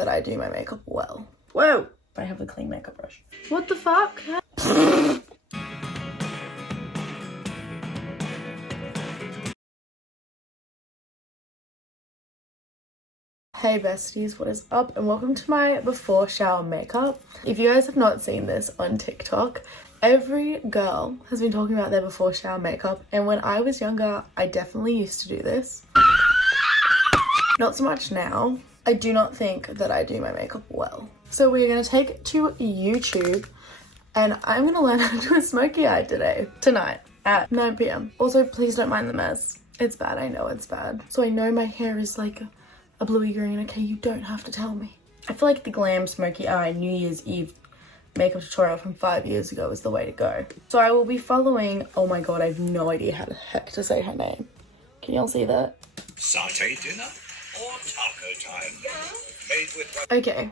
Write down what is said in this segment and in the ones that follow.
that I do my makeup well. Whoa! I have the clean makeup brush. What the fuck? Hey besties, what is up? And welcome to my before shower makeup. If you guys have not seen this on TikTok, every girl has been talking about their before shower makeup, and when I was younger, I definitely used to do this. Not so much now. I do not think that I do my makeup well. So we're gonna take to YouTube and I'm gonna learn how to do a smoky eye tonight at 9 p.m. Also, please don't mind the mess. It's bad, I know it's bad. So I know my hair is like a bluey green, okay? You don't have to tell me. I feel like the glam smoky eye New Year's Eve makeup tutorial from 5 years ago is the way to go. So I will be following, oh my god, I have no idea how the heck to say her name. Can y'all see that? Sauté dinner or taco time? Made with... Okay,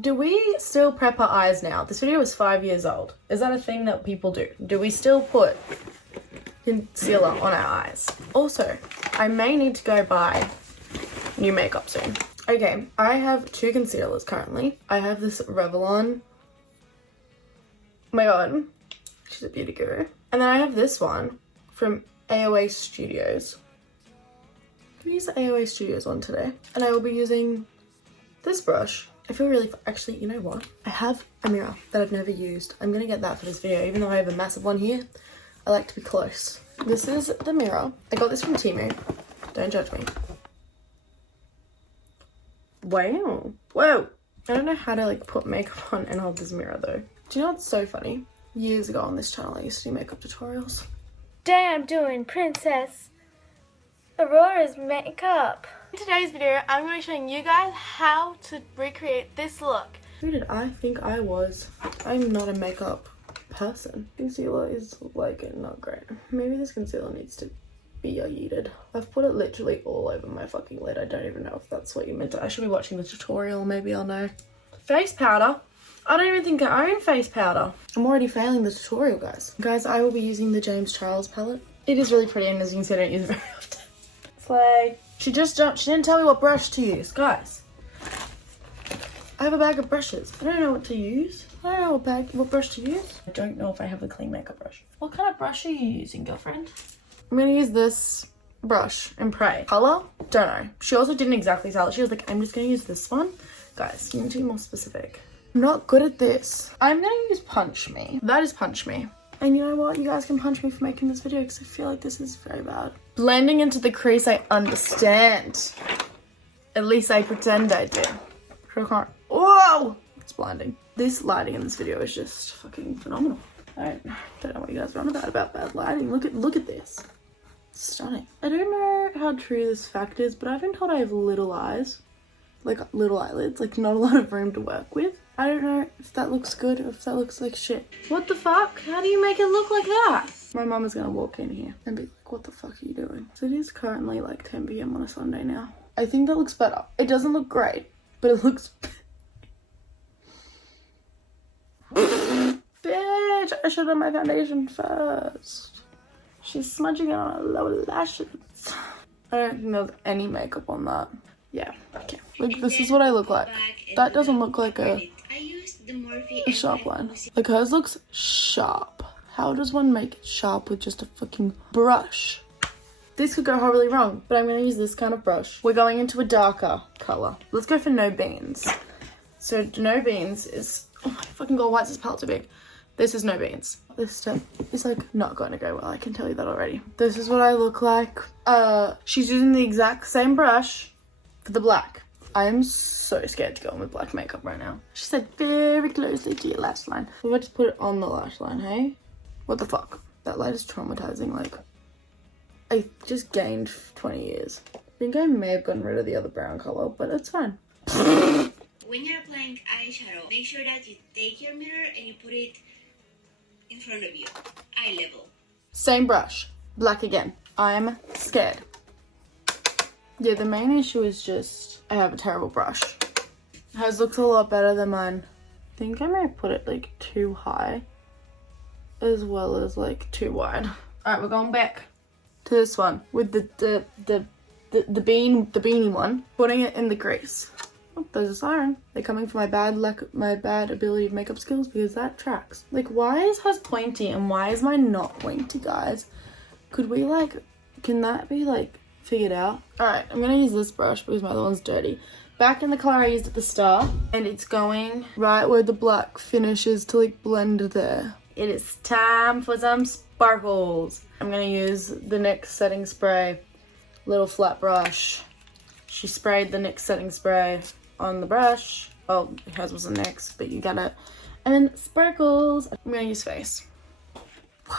do we still prep our eyes now? This video is 5 years old. Is that a thing that people do? Do we still put concealer on our eyes? Also, I may need to go buy new makeup soon. Okay, I have two concealers currently. I have this Revlon. Oh my god, she's a beauty guru. And then I have this one from AOA Studios. I'm gonna use the AOA Studios one today. And I will be using this brush. I feel really, actually, you know what? I have a mirror that I've never used. I'm gonna get that for this video, even though I have a massive one here. I like to be close. This is the mirror. I got this from Temu. Don't judge me. Wow. Whoa. I don't know how to like put makeup on and hold this mirror though. Do you know what's so funny? Years ago on this channel I used to do makeup tutorials. Today I'm doing Princess Aurora's makeup. In today's video I'm going to be showing you guys how to recreate this look. Who did I think I was? I'm not a makeup person. Concealer is like not great. Maybe this concealer needs to be yeeted. I've put it literally all over my fucking lid. I don't even know if that's what you meant to. I should be watching the tutorial, maybe I'll know. Face powder. I don't even think I own face powder. I'm already failing the tutorial, guys. Guys, I will be using the James Charles palette. It is really pretty, and as you can see, I don't use it very often. It's like, she just jumped. She didn't tell me what brush to use. Guys, I have a bag of brushes. I don't know what to use. I don't know what brush to use. I don't know if I have the clean makeup brush. What kind of brush are you using, girlfriend? I'm gonna use this brush and pray. Color? Don't know. She also didn't exactly tell it. She was like, I'm just gonna use this one. Guys, you need to be more specific. I'm not good at this. I'm gonna use Punch Me. That is Punch Me. And you know what? You guys can punch me for making this video because I feel like this is very bad. Blending into the crease, I understand. At least I pretend I do. I can't. Whoa! It's blinding. This lighting in this video is just fucking phenomenal. I don't know what you guys are on about bad lighting. Look at this. Stunning. I don't know how true this fact is, but I've been told I have little eyes. Like little eyelids, like not a lot of room to work with. I don't know if that looks good or if that looks like shit. What the fuck? How do you make it look like that? My mum is gonna walk in here and be like, what the fuck are you doing? So it is currently like 10 p.m. on a Sunday now. I think that looks better. It doesn't look great, but it looks... Bitch, I should have done my foundation first. She's smudging it on her lower lashes. I don't think there's any makeup on that. Yeah, okay. Like, this is what I look like. That doesn't look like a sharp line. Like, hers looks sharp. How does one make it sharp with just a fucking brush? This could go horribly wrong, but I'm going to use this kind of brush. We're going into a darker color. Let's go for No Beans. So, No Beans is... Oh my fucking god, why is this palette so big? This is No Beans. This step is like not going to go well, I can tell you that already. This is what I look like. She's using the exact same brush for the black. I am so scared to go in with black makeup right now. She said very closely to your lash line. So if I just put it on the lash line, hey? What the fuck? That light is traumatizing. Like, I just gained 20 years. I think I may have gotten rid of the other brown color, but it's fine. When you're applying eyeshadow, make sure that you take your mirror and you put it in front of you, eye level. Same brush, black again. I'm scared. Yeah, the main issue is just I have a terrible brush. Hers looks a lot better than mine. I think I may have put it like too high as well as like too wide. All right, we're going back to this one with the beanie one. Putting it in the crease. Oh, there's a siren. They're coming for my bad ability of makeup skills because that tracks. Like, why is hers pointy and why is mine not pointy, guys? Could we like, can that be like figured out? Alright, I'm gonna use this brush because my other one's dirty. Back in the color I used at the start, and it's going right where the black finishes to like blend there. It is time for some sparkles. I'm gonna use the NYX setting spray, little flat brush. She sprayed the NYX setting spray on the brush. Oh, hers was a NYX, but you get it. And then sparkles. I'm gonna use face. Wow,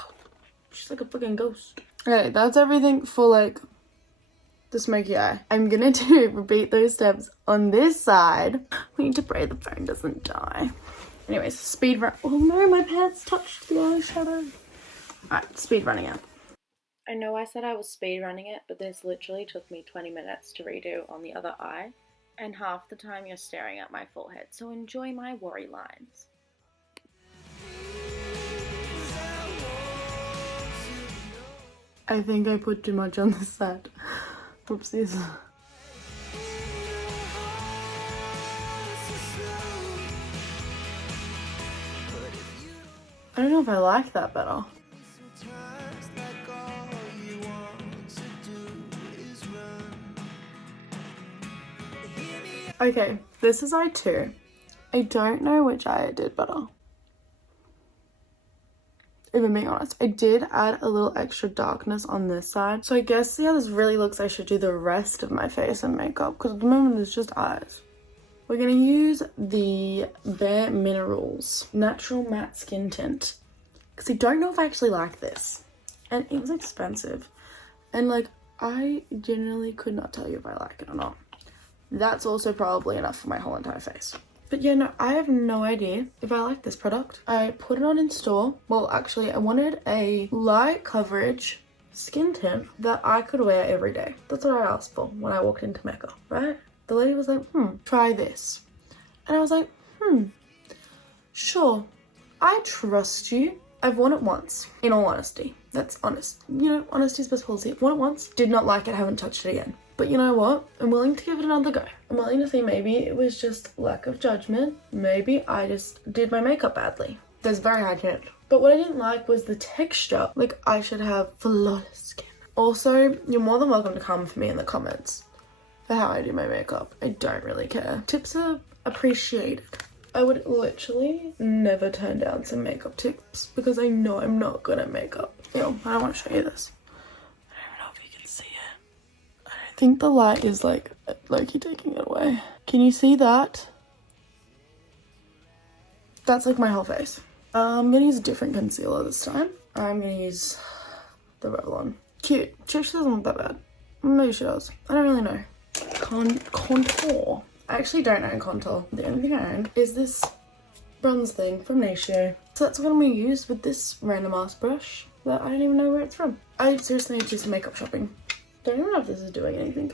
she's like a fucking ghost. Okay, that's everything for like the smoky eye. I'm gonna repeat those steps on this side. We need to pray the phone doesn't die. Anyways, speed run. Oh no, my pants touched the eyeshadow. Alright, speed running out. I know I said I was speed running it, but this literally took me 20 minutes to redo on the other eye. And half the time you're staring at my forehead, so enjoy my worry lines. I think I put too much on this side. Whoopsies. I don't know if I like that better. Okay, this is eye 2. I don't know which eye I did better. If I'm being honest, I did add a little extra darkness on this side. So I guess, yeah, this really looks like I should do the rest of my face and makeup because at the moment it's just eyes. We're going to use the Bare Minerals Natural Matte Skin Tint because I don't know if I actually like this. And it was expensive. And like, I genuinely could not tell you if I like it or not. That's also probably enough for my whole entire face. But yeah, no, I have no idea if I like this product. I put it on in store. Well, actually, I wanted a light coverage skin tint that I could wear every day. That's what I asked for when I walked into Mecca, right? The lady was like, try this. And I was like, sure. I trust you. I've worn it once, in all honesty. That's honest. You know, honesty is best policy. I've worn it once, did not like it, haven't touched it again. But you know what? I'm willing to give it another go. I'm willing to see maybe it was just lack of judgment. Maybe I just did my makeup badly. There's very high chance. But what I didn't like was the texture. Like, I should have flawless skin. Also, you're more than welcome to come for me in the comments for how I do my makeup. I don't really care. Tips are appreciated. I would literally never turn down some makeup tips because I know I'm not good at makeup. Yo, I want to show you this. I don't know if you can see it. I don't think the light is like low-key taking it away. Can you see that? That's like my whole face. I'm gonna use a different concealer this time. I'm gonna use the Revlon. Cute. She actually doesn't look that bad. Maybe she does. I don't really know. Contour. I actually don't own contour. The only thing I own is this bronze thing from Natio. So that's what I'm gonna use with this random ass brush that I don't even know where it's from. I seriously need to do some makeup shopping. Don't even know if this is doing anything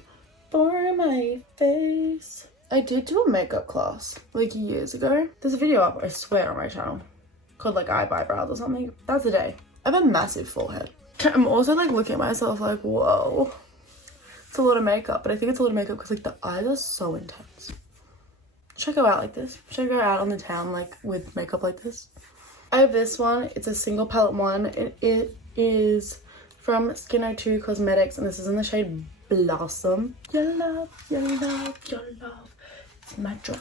for my face. I did do a makeup class like years ago. There's a video up, I swear, on my channel called like Eye by Brows or something. That's a day. I have a massive forehead. I'm also like looking at myself like, whoa. It's a lot of makeup, but I think it's a lot of makeup because like the eyes are so intense. Should I go out like this? Should I go out on the town like with makeup like this? I have this one. It's a single palette one. And it is from Skin02 Cosmetics and this is in the shade Blossom. Your love, your love, your love. It's my drug.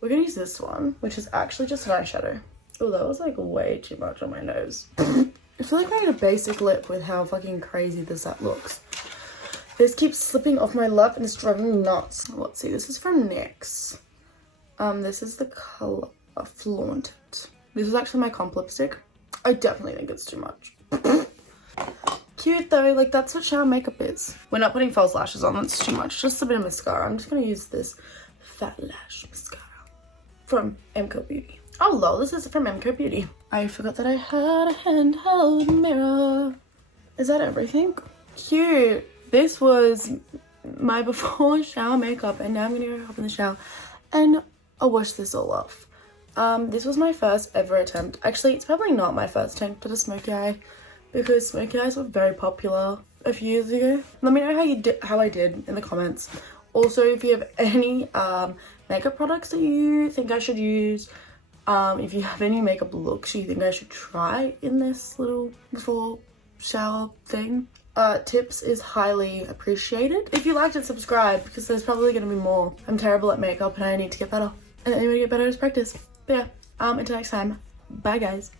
We're gonna use this one, which is actually just an eyeshadow. Oh, that was like way too much on my nose. I feel like I need a basic lip with how fucking crazy this set looks. This keeps slipping off my lip and it's driving me nuts. Let's see, this is from NYX. This is the color Flaunt It. This is actually my comp lipstick. I definitely think it's too much. Cute though, like that's what shower makeup is. We're not putting false lashes on, that's too much. Just a bit of mascara. I'm just gonna use this Fat Lash mascara from MCO Beauty. Oh lol, this is from MCO Beauty. I forgot that I had a handheld mirror. Is that everything? Cute. This was my before shower makeup and now I'm gonna go hop in the shower and I'll wash this all off. This was my first ever attempt. Actually, it's probably not my first attempt at a smoky eye because smoky eyes were very popular a few years ago. Let me know how I did in the comments. Also, if you have any makeup products that you think I should use. If you have any makeup looks you think I should try in this little before shower thing. Tips is highly appreciated. If you liked it, subscribe because there's probably going to be more. I'm terrible at makeup and I need to get better. And the only way to get better is practice. But yeah, until next time, bye guys.